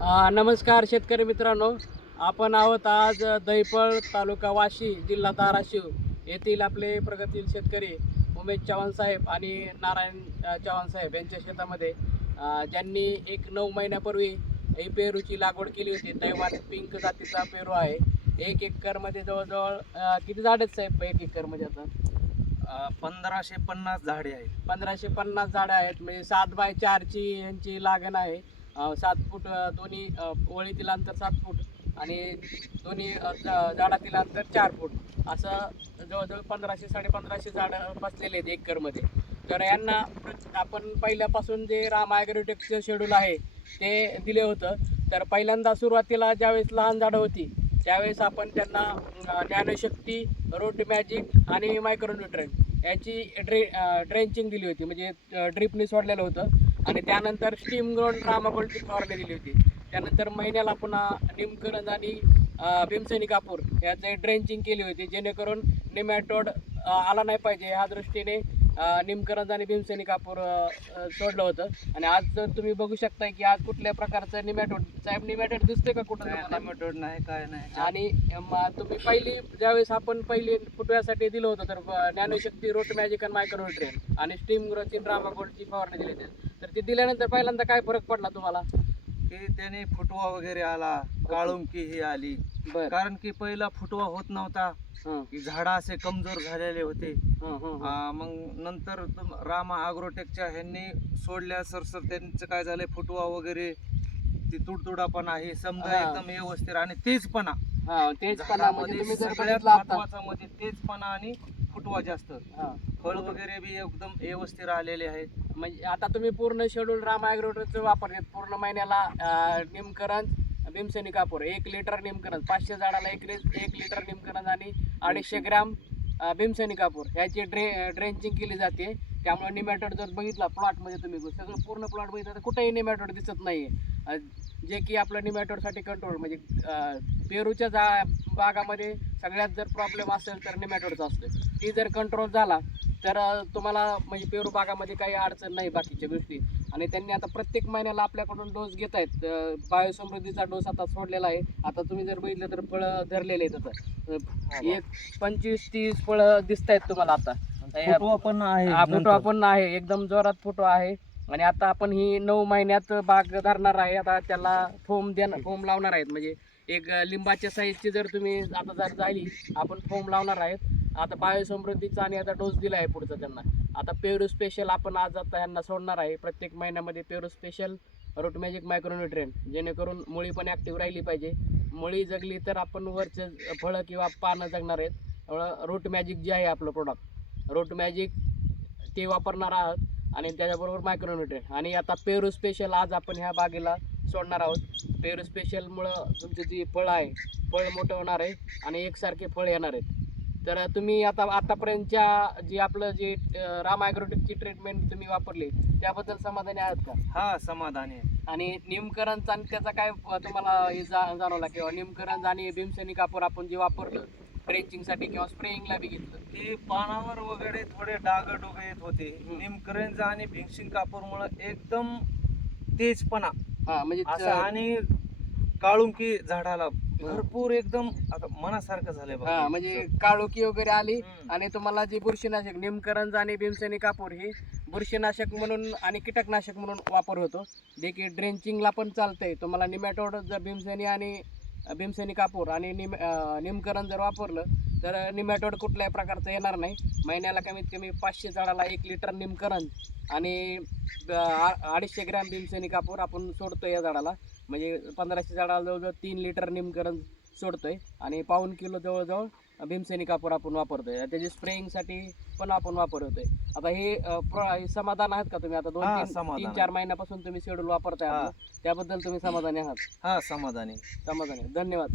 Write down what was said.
नमस्कार शेतकरी मित्रांनो, आपण आहोत आज दहिपळ तालुका वाशी जिल्हा धाराशिव येथील आपले प्रगतील शेतकरी उमेश चव्हाण साहेब आणि नारायण चव्हाण साहेब यांच्या शेतामध्ये ज्यांनी 9 महिन्यापूर्वी ही पेरूची लागवड केली होती. तैवान पिंक जातीचा पेरू आहे. 1 एकरमध्ये जवळजवळ किती झाड आहेत साहेब 1 एकरमध्ये आता? 1550 झाडे आहेत. 1550 झाडं आहेत, म्हणजे 7 बाय 4ची यांची लागण आहे. 7 फूट दोन्ही ओळीतील अंतर 7 फूट आणि दोन्ही झाडातील अंतर 4 फूट असं जवळजवळ 1500-1550 झाडं बसलेले आहेत एकरमध्ये. तर यांना आपण पहिल्यापासून जे राम ॲग्रोटेकचं शेड्यूल आहे ते दिले होतं. तर पहिल्यांदा सुरुवातीला ज्यावेळेस लहान झाडं होती त्यावेळेस आपण त्यांना ज्ञानशक्ती, रूट मॅजिक आणि मायक्रोन्यूट्रंट याची ड्रेंचिंग दिली होती, म्हणजे ड्रिपने सोडलेलं होतं. आणि त्यानंतर स्टीम ग्राउंड रामागोल्डची फवारणी दिली होती. त्यानंतर महिन्याला पुन्हा निमकरंज आणि भीमसेनी कापूर याचे ड्रेंचिंग केली होती, जेणेकरून निमॅटोड आला नाही पाहिजे ह्या दृष्टीने निमकरंज आणि भीमसेनी कापूर सोडलं होतं. आणि आज जर तुम्ही बघू शकताय की आज कुठल्या प्रकारचं निमॅटोड साहेब निमॅटोड दिसतंय का कुठं? निमॅटोड नाही, काय नाही. आणि तुम्ही ज्यावेळेस आपण पहिली फुटव्यासाठी दिलं होतं तर ज्ञानशक्ती, रूट मॅजिक आणि मायक्रोन्यूट्रिएंट आणि स्टीम ग्रोथिन रामागोल्डची फवारणी दिली होती. तर ते दिल्यानंतर पहिल्यांदा काय फरक पडला तुम्हाला? की त्याने फुटवा वगैरे आला, काळुंकी ही आली. कारण की पहिला फुटवा होत नव्हता, की झाडं असे कमजोर झालेले होते. मग नंतर रामा ॲग्रोटेकच्या ह्यांनी सोडल्या सर त्यांचं काय झालंय, फुटवा वगैरे ती तुडतुडापणा आहे समजा एकदम व्यवस्थित आणि तेजपणा. सगळ्यात महत्वाचा म्हणजे तेजपणा आणि फुटवा जास्त, फळ वगैरे बी एकदम व्यवस्थित आलेले आहेत. म्हणजे आता तुम्ही पूर्ण शेड्यूल राम ॲग्रोटेकचं वापरले पूर्ण महिन्याला. निमकरंज, भीमसेनी कापूर 1 लिटर निमकरंज, 500 झाडाला 1 लिटर निमकरंज आणि 250 ग्रॅम भीमसेनी कापूर ह्याची ड्रेंचिंग केली जाते. त्यामुळे निमॅटोड जर बघितला प्लॉटमध्ये, तुम्ही सगळं पूर्ण प्लॉट बघितलं तर कुठेही निमॅटोड दिसत नाही आहे, जे की आपलं निमॅटोडसाठी कंट्रोल. म्हणजे पेरूच्या बागामध्ये सगळ्यात जर प्रॉब्लेम असेल तर निमॅटोडचा असतो. ती जर कंट्रोल झाला तर तुम्हाला म्हणजे पेरू बागामध्ये काही अडचण नाही बाकीच्या गोष्टी. आणि त्यांनी आता प्रत्येक महिन्याला आपल्याकडून डोस घेत आहेत. बायोसमृद्धीचा डोस आता सोडलेला आहे. आता तुम्ही जर बघितलं तर फळं धरलेले आहेत. आता 25-30 फळं दिसत आहेत तुम्हाला. आता फुटवा पण आहे, फुटवा पण आहे, एकदम जोरात फुटवा आहे. आणि आता आपण ही 9 महिन्यात बाग धरणार आहे. आता त्याला फोम लावणार आहेत, म्हणजे एक लिंबाच्या साईजची जर तुम्ही आता जर झाली आपण फोम लावणार आहेत. आता बायोसमृद्धीचा आणि आता डोस दिला आहे पुढचा त्यांना. आता पेरू स्पेशल आपण आज आता यांना सोडणार आहे. प्रत्येक महिन्यामध्ये पेरू स्पेशल, रूट मॅजिक, मायक्रोन्यूट्रिएंट, जेणेकरून मुळी पण ॲक्टिव्ह राहिली पाहिजे. मुळी जगली तर आपण वरचे फळं किंवा पानं जगणार आहेत. रूट मॅजिक जे आहे आपलं प्रोडक्ट, रूट मॅजिक ते वापरणार आहोत आणि त्याच्याबरोबर मायक्रोन्यूट्रिएंट. आणि आता पेरू स्पेशल आज आपण ह्या बागेला सोडणार आहोत. पेरू स्पेशलमुळं तुमची जी फळं आहे, फळ मोठं होणार आहे आणि एकसारखे फळ येणार आहेत. तर तुम्ही आतापर्यंतच्या जी आपलं जे राम ॲग्रोटेकची ट्रीटमेंट तुम्ही वापरली त्याबद्दल समाधानी आहात का? हा, समाधानी आहे. आणि निमकरंज आणि त्याचा काय तुम्हाला हे जाणवला, किंवा निमकरंज आणि भीमसेनी कापूर आपण जे वापरलं ड्रेंचिंगसाठी किंवा स्प्रेइंगला बी घेतलं, की पानावर वगैरे थोडे डाग डोगे येत होते. निमकरंज आणि भीमसेनी कापूरमुळे एकदम तेजपणा म्हणजे आणि काळुंकी झाडाला भरपूर एकदम आता मनासारखं झालंय बघा. म्हणजे काळोखी वगैरे आली. आणि तुम्हाला जी बुरशीनाशक निमकरंज आणि भीमसेनी कापूर ही बुरशीनाशक म्हणून आणि कीटकनाशक म्हणून वापर होतो, जे की ड्रेंचिंगला पण चालतंय. तुम्हाला निमॅटोड जर भीमसेनी कापूर आणि निमकरंज जर वापरलं तर निमॅटोड कुठल्याही प्रकारचं येणार नाही. महिन्याला कमीत कमी 500 झाडाला 1 लिटर निमकरंज आणि 250 ग्रॅम भीमसेनी कापूर आपण सोडतोय या झाडाला. म्हणजे 1500 झाडाला जवळजवळ 3 लिटर निमकरंज सोडतोय आणि 1.25 किलो जवळजवळ भीमसेनी कापूर आपण वापरतोय. त्याची स्प्रेइंगसाठी पण आपण वापरतोय. आता हे समाधान आहात का तुम्ही? आता 2-3-4 महिन्यापासून तुम्ही शेड्यूल वापरताय, त्याबद्दल तुम्ही समाधानी आहात? हा, समाधानी. धन्यवाद.